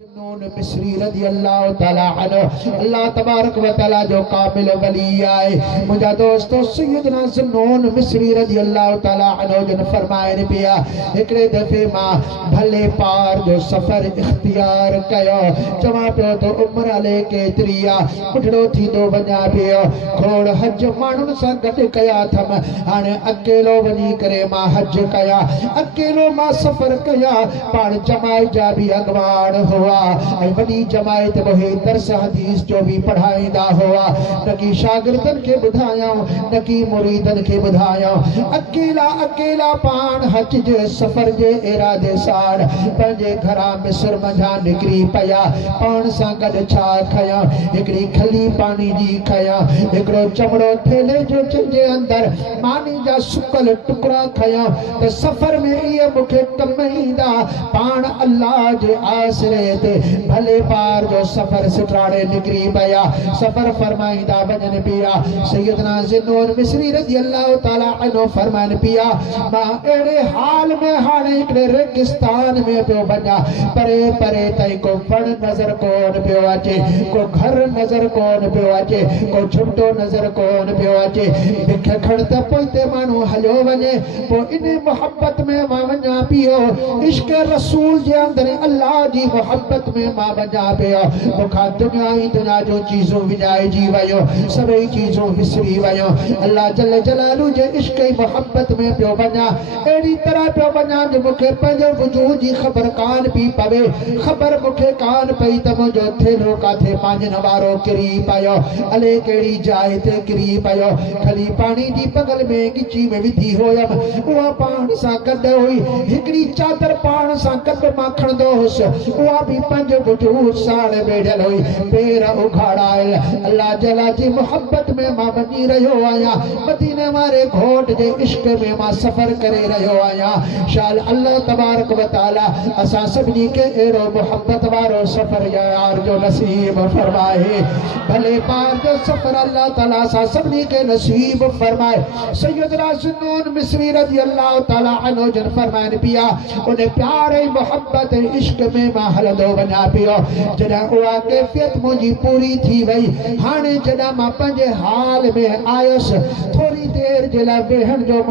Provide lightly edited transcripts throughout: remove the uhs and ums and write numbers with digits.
नून मिस्री रज़ी अल्लाह ताला अन्हु अल्लाह तबारक व तआला जो कामिल वली आहे। मुंहिंजा दोस्तो सैयदना ज़ुन्नून मिस्री रज़ी अल्लाह ताला अन्हु जन फरमाइनि पिया हिकिड़े दफ़े मां भले पार जो सफ़र इख्तियार कयो। चवां पियो त उमिरि हले केतिरी आहे, बुढड़ो थींदो वञा पियो। खोड़ हज माण्हुनि सां गॾु कया अथमि, हाणे अकेलो वञी करे मां हज कया, अकेलो मां सफ़र कया। पाण जमाई जा बि अॻवान हुआ ऐं वॾी जमायत मुहे दर्स हदीस जो भी पढ़ाईंदा हुआ। न की शागिर्दनि खे ॿुधायूं न की मुरीदनि खे ॿुधायूं। अकेला अकेला पाण हज जे सफ़र जे इरादे सां पंहिंजे घरां मिस्र मंझां निकिरी पिया। पाण सां गॾु छा खयां? हिकिड़ी खली पानी जी खयां, हिकिड़ो चमड़ो थेले जो जंहिंजे अंदरि मानी जा सुकल टुकड़ा खयां त सफ़र में इहे मूंखे कम ईंदा। पाण अल्लाह जे आसरे ते भले पार जो सफ़र सिटाड़े निकिरी पिया। सफ़र फरमाईंदा वञनि पिया। सैयदना ज़ुन्नून मिस्री रज़ी अल्लाह ताला अन्हु फरमाइनि पिया मां अहिड़े हाल में हाणे हिकिड़े रेगिस्तान में पियो वञा। परे परे ताईं को वण नज़र कोन पियो अचे, को घर नज़र कोन पियो अचे, को झुंडो नज़र कोन पियो अचे। भिख खण त पोइ ते माण्हू हलियो वञे। पोइ इन मोहब्बत में मां वञा पियो, इश्क रसूल जे अंदरि अल्लाह जी मोहब्बत में मां वञा पियो। मूंखां दुनिया ई दुनिया जो चीज़ूं विञाइजी वियो, सभई चीज़ूं विसरी वियो। अल्लाह जल जलालू जे इश्क ई मोहब्बत में पियो वञा। अहिड़ी तरह पियो वञा जो मूंखे पंहिंजो वजूद जी ख़बर कान पई पवे। ख़बर मूंखे कान पई त मुंहिंजो थेलो काथे पांजन वारो किरी पियो, अले कहिड़ी जाइ ते किरी पियो। खली पाणी जी बगल में गिची में विधी हुयमि, उहा पाण सां गॾु हुई। हिकिड़ी चादर पाण सां गॾु मां खणंदो हुउसि, उहा भी पंहिंजो वजूद साण वेढ़ियल हुई, पेर उघाड़ायल। अल्लाह जला जी मोहब्बत में मां वञी रहियो आहियां। मदीने वारे घोट जे इश्क में मां सफ़र करे रहियो आहियां। शाल अल्लाह तबारक व तआला असां सभिनी खे अहिड़ो मोहब्बत वारो सफ़र यार जो नसीब फरमाए। भले पार जो सफ़र अल्लाह ताला असां सभिनी खे नसीब फरमाए। सैयदना ज़ुन्नून मिस्री रज़ी अल्लाह ताला अन्हु जन फरमाइनि पिया उन प्यार ऐं मोहब्बत ऐं इश्क में मां हलंदो वञा पियो। जॾहिं उहा कैफ़ियत मुंहिंजी पूरी थी वई, हाणे जॾहिं मां पंहिंजे हाल में आयुसि, थोरी देर जे लाइ वेहण जो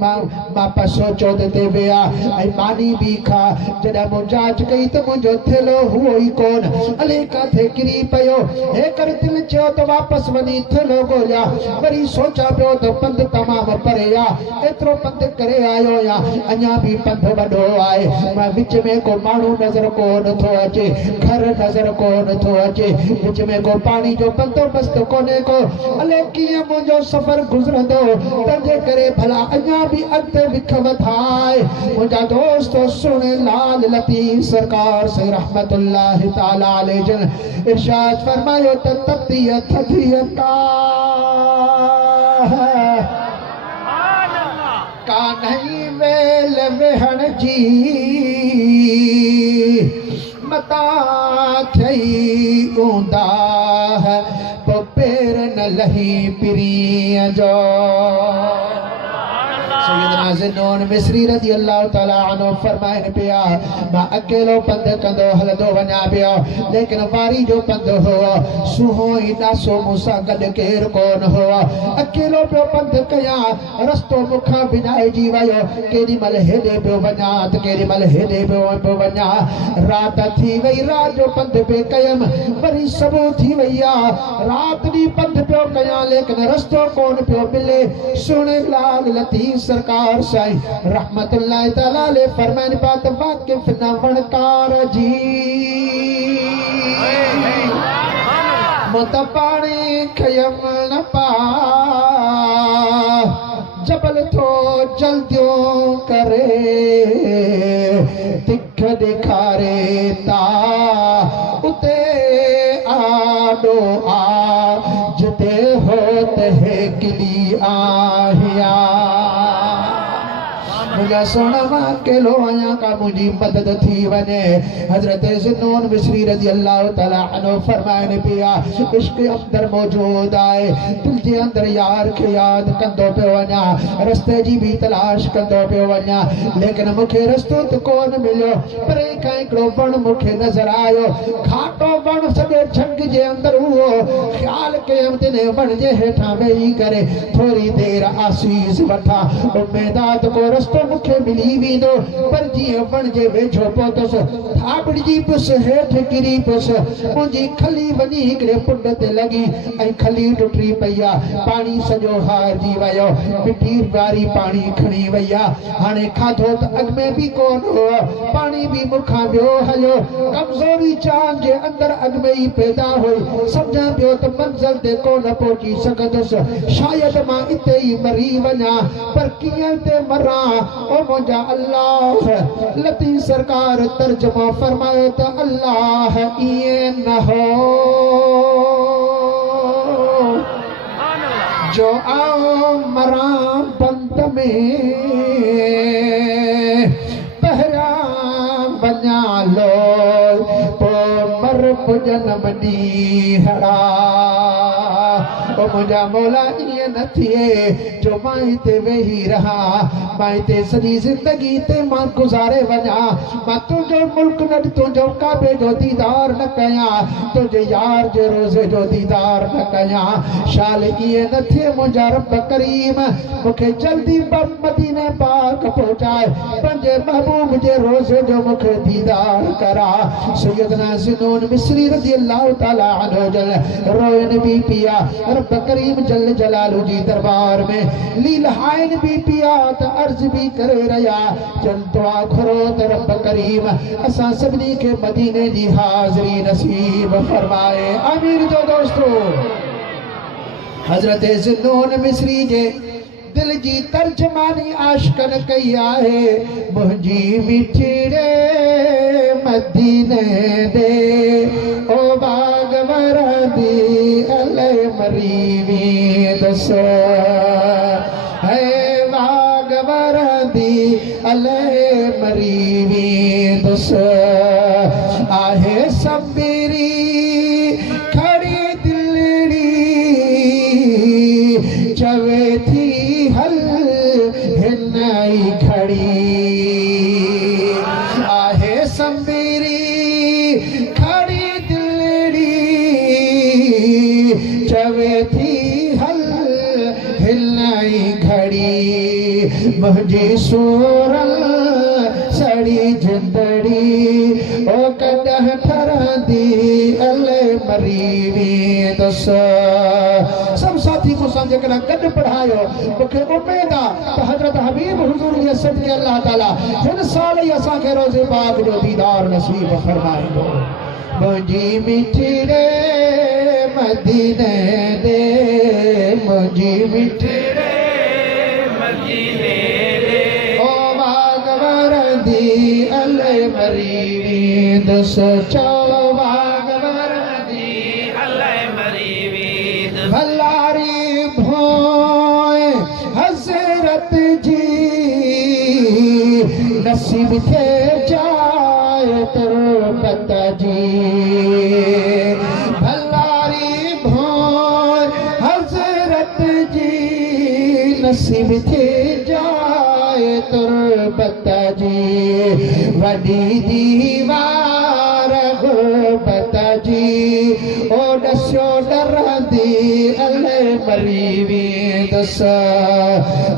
मां सोचो ते विया ऐं पानी बि खा। जॾहिं मूं जांच कई त मुंहिंजो थेलो हुओ ई कोन, अले काथे किरी पियो। हे कर दिलि चयो त वापसि वञी थेलो ॻोल्हियां। वरी सोचां पियो त पंधु तमामु परे आहे, एतिरो पंधु करे आयो या अञा बि पंधु वॾो आहे। मां विच में को माण्हू नज़र कोन थो अचे, घर नज़र कोन थो अचे, विच में को पानी जो बंदोबस्त कोन्हे को। अले कीअं मुंहिंजो सफ़र गुज़रंदो? तंहिंजे करे भला अञा बि अॻिते विख वधाए। मुंहिंजा दोस्तो सुणे लाल लतीफ़ सरकार से रहमतुल्लाह ताला अलैह जन इरशाद फरमायो त ततिया थधिया का नहीं वेल वेहण जी मता थई ऊंदा है पो पेर न लही पिरीअ जो। सैयदना ज़ुन्नून मिस्री रज़ी अल्लाह ताला अन्हु फरमाइनि पिया मां अकेलो पंधु कंदो हलंदो वञा पियो, लेकिन वारी जो पंधु हुओ, सुहो ई नासो मूंसां गॾु केरु कोन हुओ। अकेलो पियो पंधु कयां, रस्तो मूंखां विञाइजी वियो। केॾी महिल हेॾे पियो वञा त केॾी महिल हेॾे पियो वञा। राति थी वई, राति जो पंधु पियो कयमि। वरी सुबुह थी वई आहे, राति ॾींहुं पंधु पियो कयां, लेकिन रस्तो कोन पियो मिले। सुणे लाल लतीफ़ सरकार साईं रहमतुल्लाह ताला अलैह फरमाइनि पिया त वाक़िफ़ न वणकार जी मुत पाणी खयम न पा जबल थो जल्दियों करे तिख ॾेखारे ता उते आॾो आ जिते हो ते किली आहिया। मुझा सोना मां अकेलो आया का मुझी मदद थी वने। हजरत ज़ुन्नून मिस्री रज़ी अल्लाह तआला अन्हु फरमाइनि पिया इश्क अंदर मौजूद आए दिल जे अंदर यार के याद कंदो पे वञा रस्ते जी भी तलाश कंदो पे वञा लेकिन मुखे रस्तो त कोन मिलियो पर का हिकिड़ो वण मुखे नज़र आयो घाटो वण सॼे झंग जे अंदर हुओ ख़्याल कयमि तिने वण जे हेठां वेही करे थोरी देर आसीस वठा उम्मीद आहे त को रस्तो मुखे मिली वेंदो पर जीअं वण जे वेझो पहुतुसि थाबड़जी पियुसि हेठि किरी पियुसि मुंहिंजी खली वञी हिकिड़े पुंड ते लॻी ऐं खली टुटी पई आहे पाणी सॼो हारजी वियो मिटी वारी पाणी खणी वई आहे हाणे खाधो त अॻ में बि कोन हो पाणी बि मूंखां ॿियो हलियो कमज़ोरी चांद जे अंदरि अॻ में ई पैदा हुई सम्झां पियो त मंज़िल ते कोन पहुची सघंदुसि शायदि मां इते ई मरी वञा पर कीअं ते मरां ओ मुंहिंजा अल्लाह लती सरकार तर्जुमो फरमायो त अल्लाह ईअं न हो जो आओ मरां बंद में पहरा वञा लो पोइ मर जनम ॾींहड़ा ओ मुंहिंजा मौला ईअं न थिए जो मां हिते वेही रहा मां हिते सॼी ज़िंदगी ते मां गुज़ारे वञा मां तुंहिंजो मुल्क न तुंहिंजो काबे जो दीदार न कयां तुंहिंजे यार जे रोज़े जो दीदार न कयां शाल ईअं न थिए मुंहिंजा रब करीम मूंखे जल्दी मदीने पाक पहुचाए पंहिंजे महबूब जे रोज़े जो मूंखे दीदार करा सैयदना ज़ुन्नून मिस्री रज़ी अल्लाह तआला अन्हु जल रोइन भी पिया रब करीम जल जलालू जी दरबार में लीलहाइन भी पिया त अर्ज भी करे रहा जल दुआ करो त रब करीम असां सभिनी खे मदीने जी हाज़िरी नसीब फरमाए आमीन जो दोस्तों हज़रत ज़ुन्नून मिस्री जे दिल जी तर्जमानी आशिकन कई आहे मुंहिंजी मिठड़े मदीने दे ओ बाग वरदी अले मरीवी दस है बाग वरदी अले मरीवी दस आहे सबरी खड़ी दिलड़ी चवे थी हल हिनाई खड़ी आहे सबरी खड़ी दिलड़ी चवे थी हल हिनाई घड़ी मुंहिंजी सूरल सड़ी जिंदड़ी ओ कॾहिं ठरंदी अले मरीवी दस सब साथी मूंसां जेकॾहिं गॾु पढ़ायो मूंखे उमेद आहे त हज़रत हबीब हुज़ूर जे सदके अल्लाह ताला हिन साल ई असांखे रोज़े पाक जो दीदार नसीब फरमाईंदो मुंहिंजी मिठड़े मदीने दे मुंहिंजी मिठड़े मदीने दे ओ बाग वरदी अले मरीवी दस चो बाग वरदी अले मरीवी भलारी भोए हज़रत जी नसीब थे जाए तुरबत जी भलारी भोए हज़रत जी नसीब थे जाए तुरबत जी वॾी दीवार गुरबत जी ओ डस्यो डरंदी अले मरीवी दस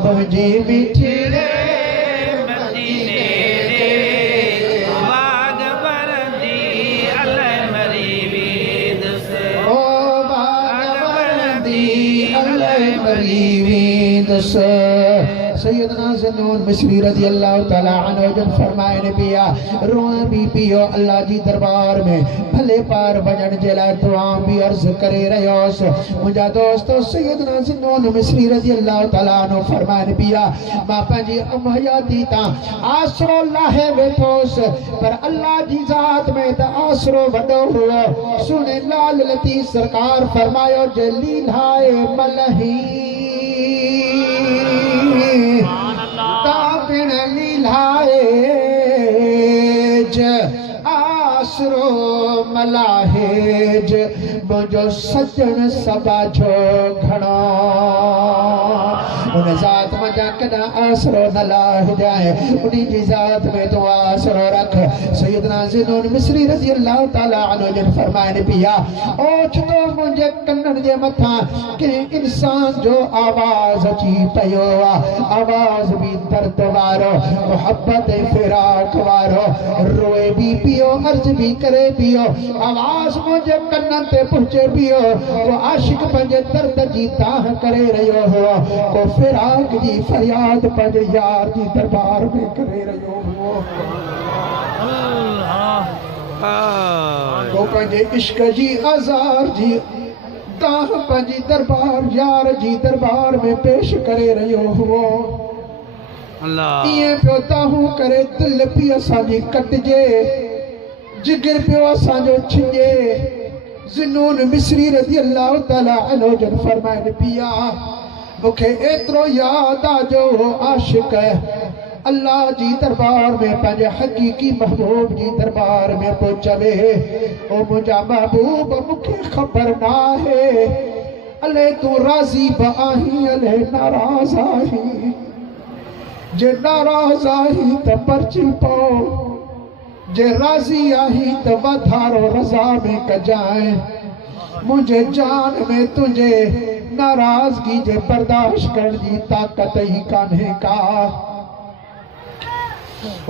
मुंहिंजी मिठड़े मदीने दे बाग वरदी अले मरीवी दस ओ बाग वरदी अले मरीवी दस सैयदना ज़ुन्नून मिस्री रज़ी अल्लाह तआला अन्हु जन फरमाइनि पिया रोए भी पियो अल्लाह जी दरबार में भले पार वञण जे लाइ दुआ भी अर्ज़ करे रहियोसि मुंहिंजा दोस्त सैयदना ज़ुन्नून मिस्री रज़ी अल्लाह तआला अन्हु फरमाइनि पिया मां पंहिंजी हयाती तां आसरो लाहे वेठोसि पर अल्लाह जी ज़ात में त आसरो वॾो हुओ सुने लाल लतीफ़ सरकार फरमायो जे लीलाए मलही तापिण ली मलाहेज मुझो सजन सबा जो घणो उन ज़ात मजा कदा आसरो न लाह जाए उन्हीं जी ज़ात में तो आसरो रख सैयदना ज़ुन्नून मिस्री रज़ी अल्लाह ताला अन्हु जन फरमाए पिया ओ छतो मुझे कन्नन जे मथा कि इंसान जो आवाज अची पयो आवाज भी दर्द वारो मोहब्बत फिराक वारो रोए भी पियो अर्ज भी करे पियो आवाज मुझे कन्नन ते पहुंचे पियो वो आशिक पंजे दर्द जी ताह करे रहियो हो को फिराक जी फरियाद पंजे यार जी दरबार में करे रहियो हो को पंजे इश्क जी आज़ार जी ताह पंजी दरबार यार जी दरबार में पेश करे रहियो हो अल्लाह ये पियो ताहू करे दिल पी असांजी कटजे जिगर पियो असांजो छिंजे ज़ुन्नून मिस्री रज़ी अल्लाह ताला अन्हु जन फरमाए पिया मुखे एतरो याद आजो आशिक अल्लाह जी दरबार में पंहिंजे हकीकी महबूब जी दरबार में पहुंचवे ओ मुंहिंजा महबूब मूंखे ख़बर न आहे अले तू राज़ी बि आहीं अले नाराज़ आहीं जे नाराज़ आहीं त पर्ची पाओ जे राज़ी आहीं त वधारो रज़ा में कजाए मुझे जान में तुझे नाराज़गी जे बर्दाश्त करण जी ताक़त ही कान्हे का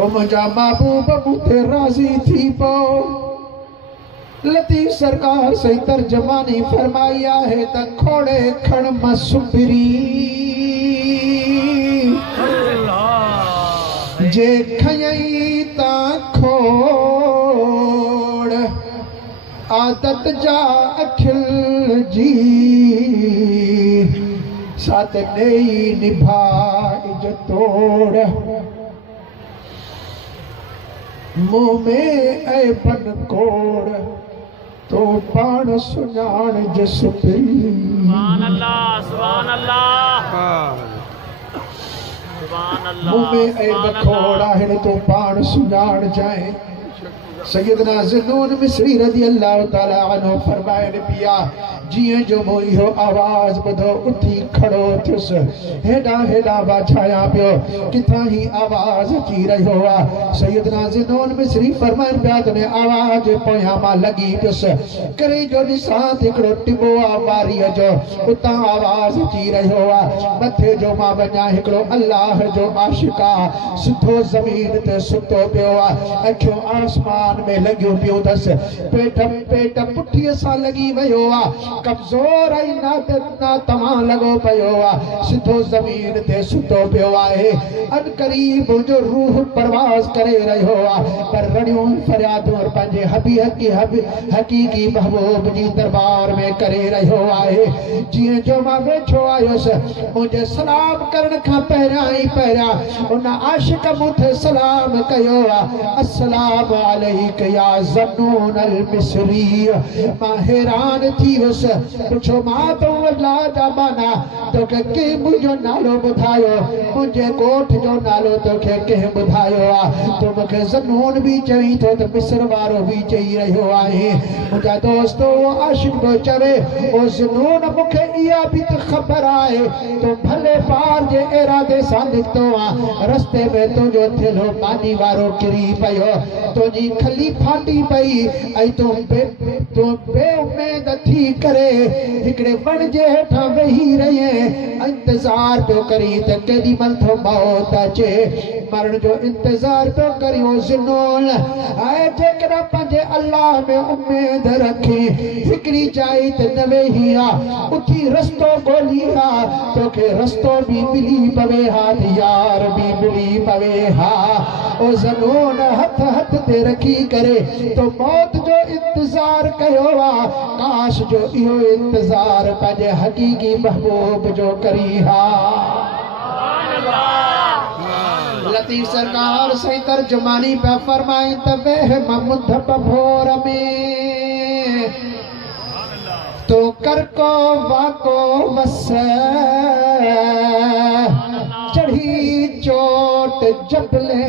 ओ मुझा महबूब मुझे राजी थी पो लतीफ सरकार से तर्जमानी फरमाया है त खोड़े खण मसुबरी जे खयई ता खोड़ आदत जा अखिल जी साथ नई निभाई जो तोड़ मुँह में ऐबन कोड़ तो पान सुञाण जसुपी सुभान अल्लाह सुभान अल्लाह सुभान अल्लाह मुँह में ऐब कोड़ आहे तो पान सुञाण जाए सैयदना ज़ुन्नून मिस्री रज़ी अल्लाह ताला अन्हु फरमाए पिया जिए जो मो इहो आवाज़ ॿुधो उथी खड़ो थियुसि हेॾां हेॾां वाछायां पियो किथां ही आवाज़ अची रहियो आहे सैयदना ज़ुन्नून मिस्री फरमाइनि पिया तने आवाज़ पोयां मां लॻी पियुसि करे जो ॾिसां त हिकिड़ो टिबो आहे वारीअ जो उतां आवाज़ अची रहियो आहे मथे जो मां वञा हिकिड़ो अल्लाह जो आशिक आहे सिधो ज़मीन ते सुतो पियो आहे अखियूं आसमान में लगियो पियो दस पेट पुठीअ सां लगी वयो आहे कमज़ोर आई ना तमाम लगो पयो आहे सिधो ज़मीन ते सुतो पियो आहे अन करीब जो रूह परवाज़ करे रहियो आहे पर रड़ियूं फरियादूं पंहिंजे हकीकी महबूब जी दरबार में करे रहियो आहे जीअं जो मां वेठो आयुसि मुंहिंजे सलाम करण खां पहिरियां उन आशिक मूंखे सलाम कयो आहे अस्सलाम अलैक या ज़ुन्नून अल मिस्री मां हैरान थी वियुसि पुछो मां तो अल्लाह जा माना तोखे कंहिं मुंहिंजो नालो ॿुधायो मुंहिंजे ॻोठ जो नालो तोखे कंहिं ॿुधायो आहे तो मूंखे ज़ुन्नून बि चई थो त मिस्र वारो बि चई रहियो आहे मुंहिंजा दोस्त आशिक पियो चवे ओ ज़ुन्नून मूंखे इहा बि त ख़बर आहे तो भले पार जे इरादे सां निकितो आहे रस्ते में तुंहिंजो थेलो पानी वारो किरी पियो तुंहिंजी खली फाटी पई ऐं तूं बेउमेद थी करे हिकिड़े वण जे हेठां वेही रहे इंतज़ार पियो करी त केॾी महिल थो मौत अचे मरण जो इंतज़ार पियो करियो ज़ुन्नून ऐं जेकॾहिं पंहिंजे अल्लाह में उमेद रखी हिकिड़ी जाइ ते न वेही आहे उथी रस्तो ॻोल्ही आहे तोखे रस्तो बि मिली पवे हा यार बि मिली पवे हा ओ ज़ुन्नून हथ ते रखी करे तो मौत जो इंतज़ार कयो आहे काश जो इहो इंतज़ार पंहिंजे हकीकी महबूब जो करी हा लतीफ़ सरकार सही तर्जुमानी पे फरमाई त वहम मुधब भोर में तो कर को वाको वस चढ़ी चोट जबले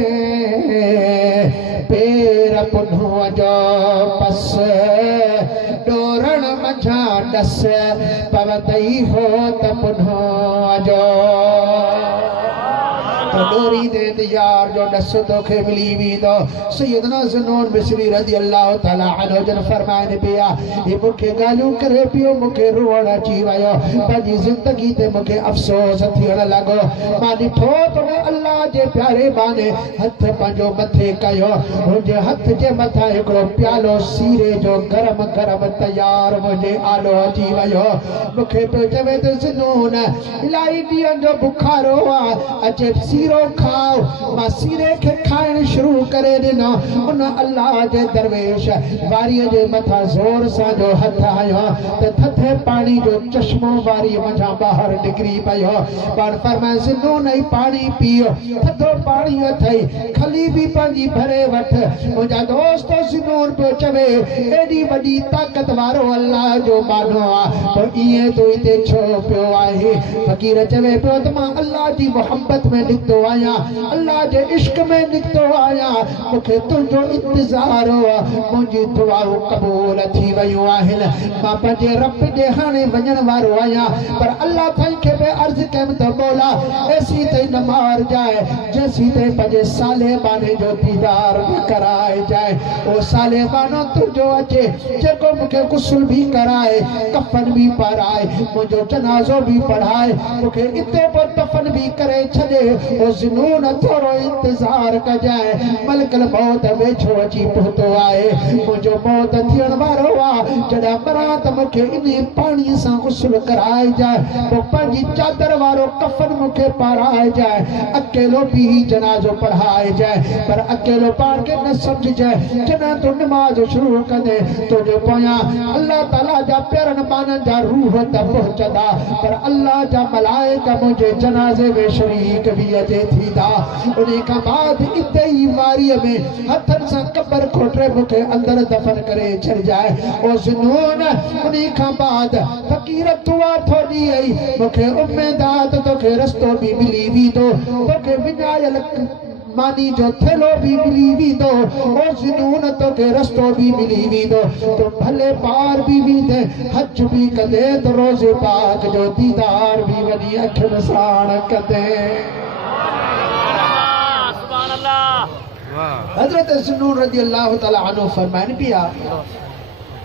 पैर पुन्हुआ जो पस रण मझा डस पवतई हो त पुन्हो अजो तो डोरी दे यार जो डस तोखे मिली वी दो सैयदना ज़ुन्नून मिस्री रज़ी अल्लाह तआला अन्हु जन फरमाइनि पिया हे मूंखे ॻाल्हियूं करे पियो मूंखे रोअण अची वियो पंहिंजी ज़िंदगी ते मूंखे अफ़सोस थियण लॻो मां ॾिठो त अल्लाह जे प्यारे बाने हथ पंहिंजो मथे कयो मुंहिंजे हथ जे मथां हिकिड़ो प्यालो सीरे जो गरम गरम तयार मुंहिंजे आलो अची वियो मूंखे पियो चवे त ज़ुन्नून इलाही ॾींहंनि जो बुखारो आहे अचे सीरो खाओ मां सीरे खे खाइण शुरू करे ॾिनो उन अल्लाह जे दरवेश वारीअ जे मथां ज़ोर सां जो हथ आयो त थधे पाणी जो चश्मो वारी मथां ॿाहिरि निकिरी पियो पर फरमाए ज़ुन्नून ई पाणी पीओ थधो पाणी अथई खली बि पंहिंजी भरे वठ मुंहिंजा दोस्त ज़ुन्नून पियो चवे एॾी वॾी ताक़त वारो अल्लाह जो मानो आहे पोइ ईअं तूं हिते छो पियो आहे फ़क़ीर चवे पियो त मां अल्लाह जी मोहब्बत में निकितो आहियां अल्लाह जे इश्क में निकितो आहियां मूंखे तुंहिंजो इंतज़ार हो मुंहिंजी दुआऊं क़बूल थी वियूं आहिनि मां पंहिंजे रब ॾे हाणे वञण वारो आहियां पर अल्लाह ताईं खे बि अर्ज़ु कयमि त मौला ऐसी ते न मार जाए जैसी ते पंहिंजे साले बाने जो दीदार न कराए जाए ओ साले बानो तुंहिंजो अचे जेको मूंखे गुस्ल बि कराए कफन बि पाराए मुंहिंजो जनाज़ो बि पढ़ाए मूंखे इते पोइ दफ़न बि करे छॾे ओ ज़ुन्नून थोरो इंतज़ार कजाए मलकल मौत वेझो अची पहुतो आहे मुंहिंजो मौत थियण वारो आहे जॾहिं मरां त मूंखे इन पाणीअ सां गुस्ल कराए जाए पोइ पंहिंजी चादर वारो कफन मूंखे पाराए जाए अकेलो बि जनाज़ो पढ़ाए जाए पर अकेलो पाण खे न सम्झजाए जॾहिं तूं नमाज़ शुरू कंदे तुंहिंजे पोयां अल्लाह ताला जा प्यारनि बाननि जा रूह त पहुचंदा पर अल्लाह जा मलाइका मुंहिंजे जनाज़े में शरीक बि अचे थींदा उन खां बाद इते ई वारीअ में हथनि सां कबर खोटे मूंखे अंदरि दफ़न करे छॾिजाए ओ ज़ुन्नून उन खां बाद फ़क़ीर दुआ थो ॾियई मूंखे उमेद आहे त तोखे रस्तो बि मिली वेंदो तोखे विञायल मानी जो थेलो भी मिली वेंदो ओ ज़ुन्नून तोखे रस्तो भी मिली वेंदो तो भले पार भी वेंदे हज भी कंदे तो रोज़े पाक जो दीदार भी वॾी अखियुनि सां कंदे सुभान अल्लाह हज़रत ज़ुन्नून रज़ी अल्लाह तआला अन्हु फरमाइनि पिया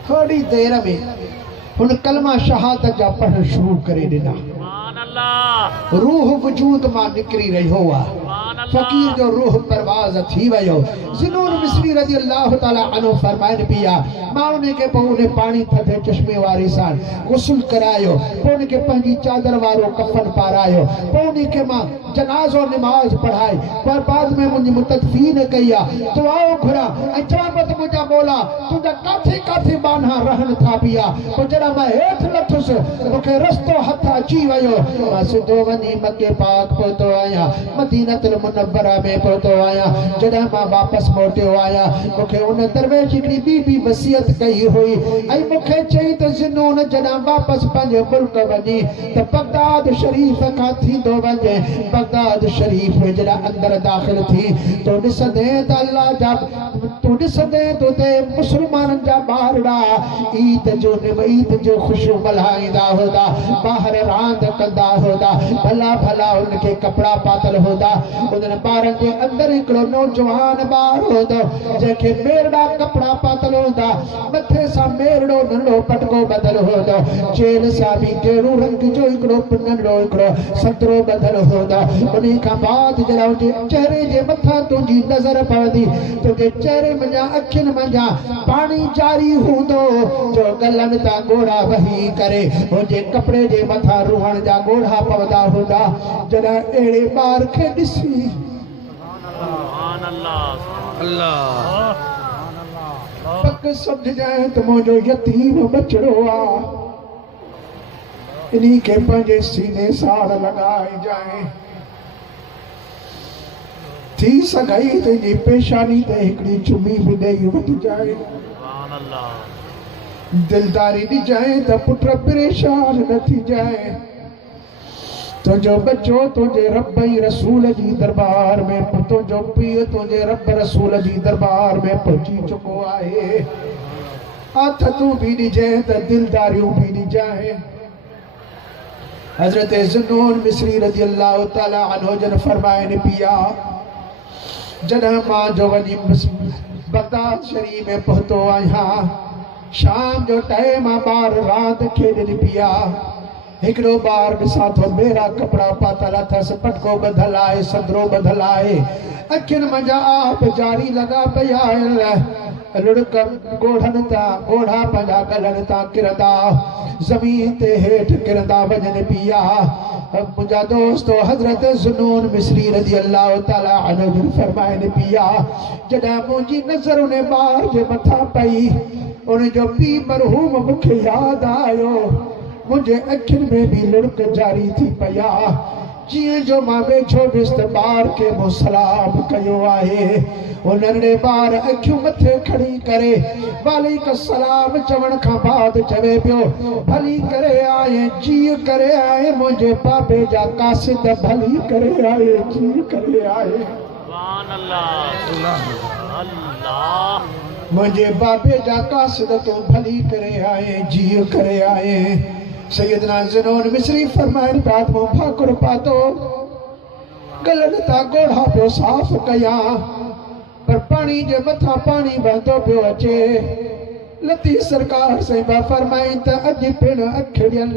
थोड़ी देर में हुन कलमा शहादत जा पढ़ण शुरू करे ॾिना रूह वजूद मां निकिरी रहियो आहे फ़क़ीर जो रूह परवाज़ थी वियो ज़ुन्नून मिस्री रज़ी अल्लाह तआला अन्हु फरमाइनि पिया मां उन खे पोइ उन पाणी थधे चश्मे वारे सां गुस्ल करायो पोइ उन खे पंहिंजी चादर वारो कफन पारायो पोइ उन खे मां जनाज़ो नमाज़ पढ़ाई पर बाद में मुंहिंजी मुतदफ़ीन कई आहे दुआओ घुरा ऐं चवां पियो त मुंहिंजा मौला तुंहिंजा काथे काथे बाना रहनि था पिया पोइ जॾहिं मां हेठि लथुसि मूंखे रस्तो हथ अची वियो मां सिधो वञी मके पाक पहुतो आहियां मदीनतुल मुनव्वरा में पहुतो आहियां जॾहिं मां वापसि मोटियो आहियां मूंखे उन दरवेश हिकिड़ी ॿी वसियत कई हुई ऐं मूंखे चई त ज़ुन्नून जॾहिं वापसि पंहिंजे मुल्क वञी त बगदाद शरीफ़ खां थींदो वञे बगदाद शरीफ़ में जॾहिं अंदरि दाख़िल थी तो ॾिसंदे त अल्लाह जा तूं ॾिसंदे तो ते मुस्लमाननि जा ॿारड़ा ईद जो ख़ुशियूं मल्हाईंदा हूंदा ॿाहिरि रांदि कंदा हूंदा भला भला उनखे कपिड़ा पातल हूंदा उन्हनि ॿारनि जे अंदरि हिकिड़ो नौजवान ॿार हूंदो जंहिंखे मेरड़ा कपिड़ा पातल हूंदा मथे सां मेरड़ो नंढो पटको ॿधल हूंदो चेल सां बि कहिड़ो रंग जो हिकिड़ो नंढो हिकिड़ो संतरो ॿधल हूंदो उन खां बाद जॾहिं उनजे चेहरे जे मथां तुंहिंजी नज़र पवंदी तुंहिंजे चेहरे मंझां अखियुनि मंझां पाणी जारी हूंदो जो गलनि तां ॻोढ़ा वही करे उनजे कपिड़े जे मथां रूहण जा ॻोढ़ा पवंदा हूंदा जॾहिं अहिड़े ॿार खे ॾिसी पक सम्झजाए त मुंहिंजो यतीम बचड़ो आहे इन्ही खे पंहिंजे सीने साड़ लॻाए जाए थी सघई त इन्ही पेशानी ते हिकिड़ी चुमी बि ॾेई वठिजाए दिलदारी ॾिजाए त पुट परेशान न थी जाए तुंहिंजो बच्चो तुंहिंजे रब ई रसूल जी दरबार में तुंहिंजो पीउ तुंहिंजे रब रसूल जी दरबार में पहुची चुको आहे आथ तू भी ॾिजे त दिलदारियूं भी ॾिजाए। हजरत ज़ुन्नून मिस्री रज़ी अल्लाह ताला अन्हु जन फरमाइनि पिया जॾहिं मां जो वञी बगदाद शरीफ़ में पहुतो आहियां, शाम जो टाइम ॿार रांदि खेॾनि पिया। हिकिड़ो ॿार ॾिसां थो मेरा कपिड़ा पातल अथसि, पटको ॿधल आहे, सदरो ॿधल आहे, अखियुनि मंझा आप जारी लॻा पिया आहिनि। लुड़क ॻोढ़नि था, ॻोढ़ा पंहिंजा गलनि था किरंदा, ज़मीन ते हेठि किरंदा वञनि पिया। मुंहिंजा दोस्तो हज़रत ज़ुन्नून मिस्री रज़ी अल्लाह ताला अन्हु फरमाइनि पिया जॾहिं मुंहिंजी नज़र उन ॿार जे मथां पई, उन जो पीउ मरहूम मूंखे यादि आयो। मुंहिंजे अखियुनि में बि लुड़क जारी थी पिया। जीअं जो मां वेठो वियुसि त ॿार खे मूं सलाम कयो आहे। उहो नंढड़े ॿार अखियूं मथे खणी करे वालेकुम सलाम चवण खां बाद चवे पियो भली करे आए, जी करे आए, मुंहिंजे बाबे जा कासिद भली करे आए, जी करे आए। सुभान अल्लाह अल्लाह। मुंहिंजे बाबे जा कासिद तूं भली करे आए, जी करे आए। सैयदना ज़ुन्नून मिस्री फरमाइनि पिया मूं भाकुर पातो, गलनि तां ॻोढ़ा पियो साफ़ कयां, पर पानी जे मथां पानी बहंदो पियो अचे। लती सरकार से फरमाइनि त अॼु पिण अखिड़ियल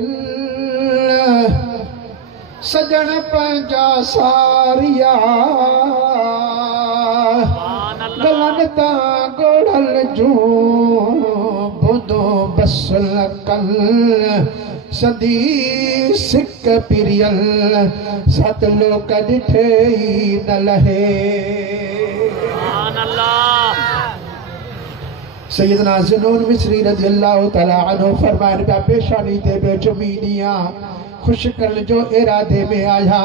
सजण पंहिंजा सारिया, गलनि तां ॻोढ़ल जूं ॿुधो बस लकल, सदी सिक पिरियल, सत लोक ॾिठे ई न लहे। सैयदना ज़ुन्नून मिस्री रज़ी अल्लाह ताला अन्हु फरमाइनि पिया पेशानी ते बि चुमीनिया खुश करण जो इरादे में आया,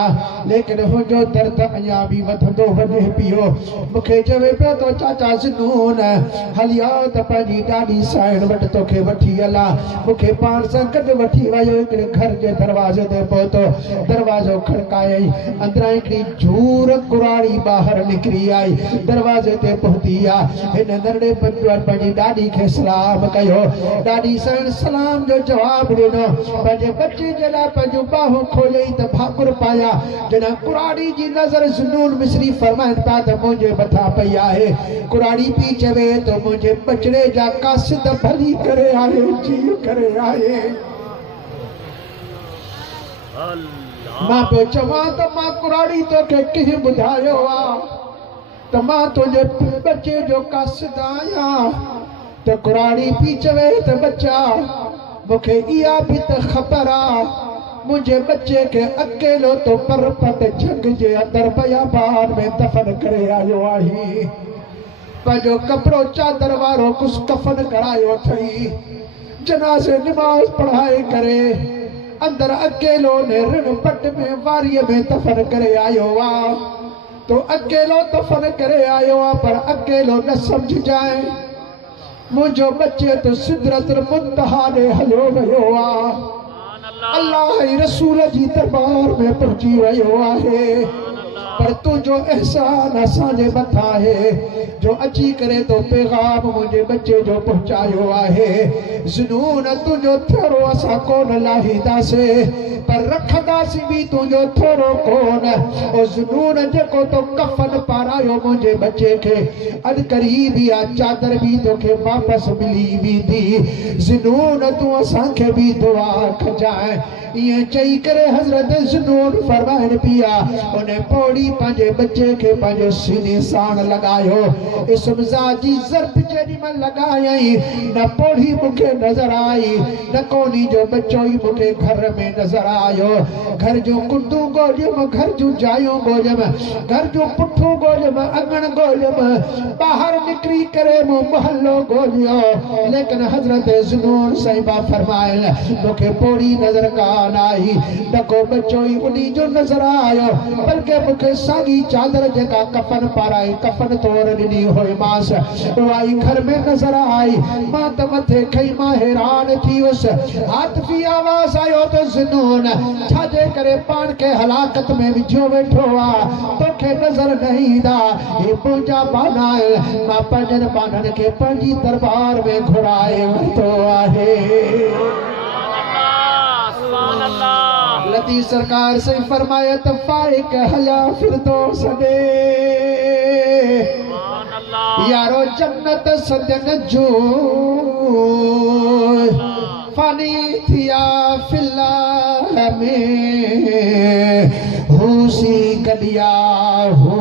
लेकिन हुनजो दर्द अञा बि वधंदो वञे पियो। मूंखे चवे पियो तो चाचा ज़ुन्नून हलिया त पंहिंजी ॾाॾी साइण वटि तोखे वठी हला। मूंखे पाण सां गॾु वठी वियो, हिकिड़े घर जे दरवाज़े ते पहुतो, दरवाज़ो खड़कायई, अंदरां हिकिड़ी झूर कुराड़ी ॿाहिरि निकिरी आई, दरवाज़े ते पहुती आहे। हिन नंढड़े पंहिंजी ॾाॾी खे सलाम कयो, ॾाॾी साइण सलाम जो जवाबु ॾिनो, पंहिंजे बचे जे लाइ जो बाहूं खोलियई त भाकुर पाया। जॾहिं कुराड़ी जी नज़र ज़ुन्नून मिस्री फरमाइनि पिया त मुंहिंजे मथां पई आहे। कुराड़ी पी चवे तो मुंहिंजे बचड़े जा कासिद भली करे आए, जी करे आए। मां पियो चवां त मां कुराड़ी तोखे कीअं ॿुधायो आहे त मां तुंहिंजे बचे जो कासिद आहियां। त कुराड़ी पी चवे त बच्चा मूंखे इहा बि त ख़बर आहे मुझे बच्चे के अकेलो तो परपत जंग जे अंदर बयाबान में दफन करे आयो आहे। पंहिंजो कपिड़ो चादर वारो कुछ कफन करायो अथई, जनाज़े निमाज़ पढ़ाए करे अंदर अकेलो ने ऋण पट में वारीअ में दफन करे आयो आहे। तो अकेलो दफन करे आयो आहे, पर अकेलो न समझ जाए मुझो बच्चे तो सिदरतुल मुंतहा ने हलियो वियो आहे, अल्लाह रसूल जी दरबार में पहुची वियो आहे। पर तुझो एहसान असांजे मथां आहे जो अची करे तो पैगाम मुंहिंजे बच्चे जो पहुचायो आहे। ज़ुन्नून तुझो थोरो असां कोन लाहींदासीं, पर रखंदासीं बि तुझो थोरो कोन। ओ ज़ुन्नून जेको तो कफन पारायो मुंहिंजे बच्चे खे, अॼु करीब या चादर बि तोखे वापसि मिली वेंदी। ज़ुन्नून तूं असांखे बि दुआ कजांइ। ईअं चई करे हज़रत ज़ुन्नून फरमाइनि पिया, उन पौड़ी पंहिंजे बच्चे खे पंहिंजे सीने साण लॻायो। इस्म ज़ाती ज़र्फ़ जेॾी महिल लॻायई न पौड़ी मूंखे नज़र आई, न कोनी जो बच्चो ई मूंखे घर में नज़र आयो। घर जूं कुंडूं ॻोल्हियमि, घर जूं जायूं ॻोल्हियमि, घर जूं पुठूं ॻोल्हियमि, अङण ॻोल्हियमि, ॿाहिरि निकिरी करे मूं महलो ॻोल्हियो, लेकिन हज़रत ज़ुन्नून साहिबा फरमाइनि मूंखे पौड़ी नज़र कान आई, न को बच्चो ई उन्ही जो नज़र आयो, बल्कि मूंखे सागी चादर जेका कफन पाराई कफन तोड़ ॾिनी हुई मांस उहाई घर में नजर आई मां त मथे खई मां हैरान थी हुअसि हाथी आवाज आयो त ज़ुनून छाजे करे पाण खे हलाकत में विझो वेठो आहे तोखे नजर न ईंदा हे मुंहिंजा बाना मां पंहिंजनि बाननि खे पंहिंजी दरबार में घुराए वरितो आहे लती सरकार से फरमाया तो फाइक हया फिरदौस दे यारो जन्नत सदन जो फानी थिया फिल्लाह में हुसी गलिया हो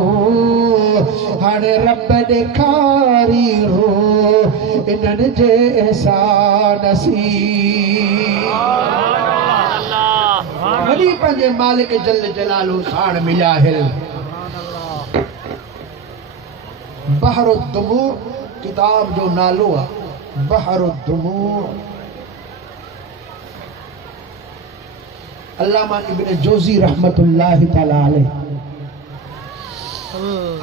हाणे रब ॾेखारी हो इन्हनि जे एहसान सी वॾी पंहिंजे मालिक जल जलालू साण मिलिया हिल बहरुद्दुमू किताब जो नालो आहे बहरुद्दुमू अल्लामा इब्न जोज़ी रहमतुल्लाहि तआला अलैह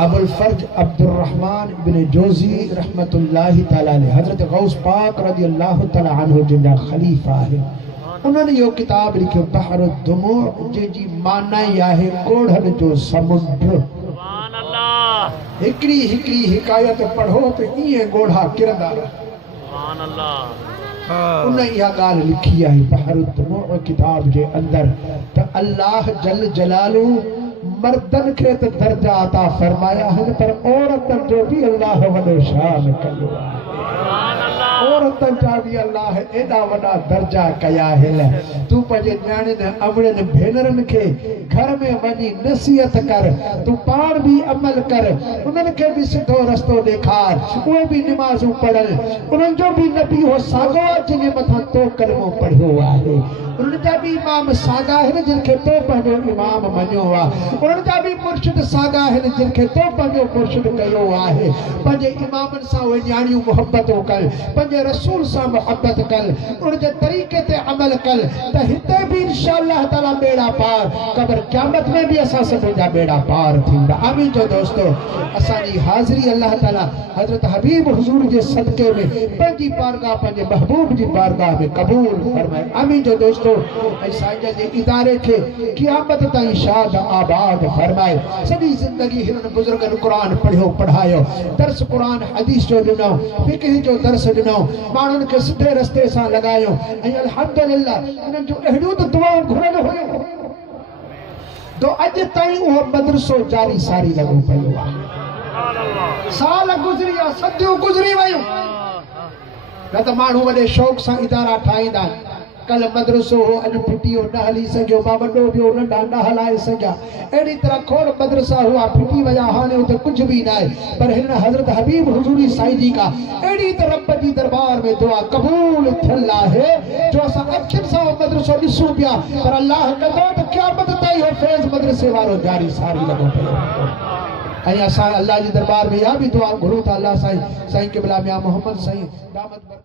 अबुल फर्ज अब्दुर रहमान इब्न जोज़ी रहमतुल्लाहि तआला अलैह हजरत गौस पाक रज़ियल्लाहु तआला अन्हु जिनजा खलीफा है उन्होंने यो किताब लिखियो बहरुद्दुमू जंहिंजी माना ई आहे ॻोढ़नि जो समुंड हिकिड़ी हिकिड़ी हिकायत पढ़ो त ईअं ॻोढ़ा किरंदा उन इहा ॻाल्हि लिखी आहे बहरुद्दुमू किताब जे अंदर त अल्लाह जल जलालू मर्दन खे त दर्जा अता फरमाया है पर औरतन जो भी अल्लाह वॾो शान कयो आहे औरतन जा भी अल्लाह एॾा वॾा दर्जा कया हिल तूं पंहिंजे न्याणियुनि अमड़ियुनि भेनरनि खे घर में वञी नसीहत कर तूं पाण भी अमल कर उन्हनि खे भी सिधो रस्तो ॾेखार उहे भी निमाज़ूं पढ़नि उन्हनि जो भी नबी हो साॻो जंहिंजे मथां तो कलमो पढ़ियो आहे उन्हनि जा भी इमाम साॻा आहिनि जिनखे तो पंहिंजो इमाम मञियो आहे उन्हनि जा भी मुर्शिद साॻा आहिनि जिनखे तो पंहिंजो मुर्शिद कयो आहे पंहिंजे इमामनि सां उहे न्याणियूं मुहबतूं कर पंहिंजे रसूल सां मुहबत कर उन जे तरीक़े ते अमल कर त हिते भी इंशाअल्लाह ताला बेड़ा पार कब्र क़यामत में भी असां सभिनी जा बेड़ा पार थींदा आमीन जो दोस्तो असांजी हाज़िरी अल्लाह ताला हज़रत हबीब हुज़ूर जे सदके में पंहिंजी बारगाह पंहिंजे महबूब जी बारगाह में क़बूल फरमाए आमीन जो दोस्तो ऐं साईं जे इदारे खे क़यामत ताईं शाद आबाद फरमाए सॼी ज़िंदगी हिननि बुज़ुर्गनि क़ुरान पढ़ियो पढ़ायो दर्स क़ुरान हदीस जो ॾिनो फ़िक़ह जो दर्स ॾिनो माण्हुनि खे सिधे रस्ते सां लॻायो ऐं अल्हम्दुलिल्लाह हिननि जूं अहिड़ियूं त दुआऊं घुरल हुयूं तो अॼु ताईं उहो मदरसो जारी सारी लॻो पियो आहे साल गुज़री विया सदियूं गुज़री वियूं न त माण्हू वॾे शौक़ सां इदारा ठाहींदा आहिनि कल मदरसो हो अॼु फिटियो न हली सघियो मां वॾो पियो नंढा न हलाए सघिया अहिड़ी तरह खोड़ मदरसा हुआ फिटी विया हाणे हुते कुझु बि न आहे पर हिन हज़रत हबीब हुज़ूरी साईं जी का अहिड़ी त रब जी दरबार में दुआ क़बूल थियल आहे जो असां अखियुनि सां मदरसो ॾिसूं पिया पर अल्लाह कंदो त क़यामत ताईं हो फैज़ मदरसे वारो जारी सारी लॻो पियो ऐं असां अल्लाह जी दरबार में इहा बि दुआ घुरूं था अल्लाह साईं क़िबला मियां मोहम्मद साईं दामत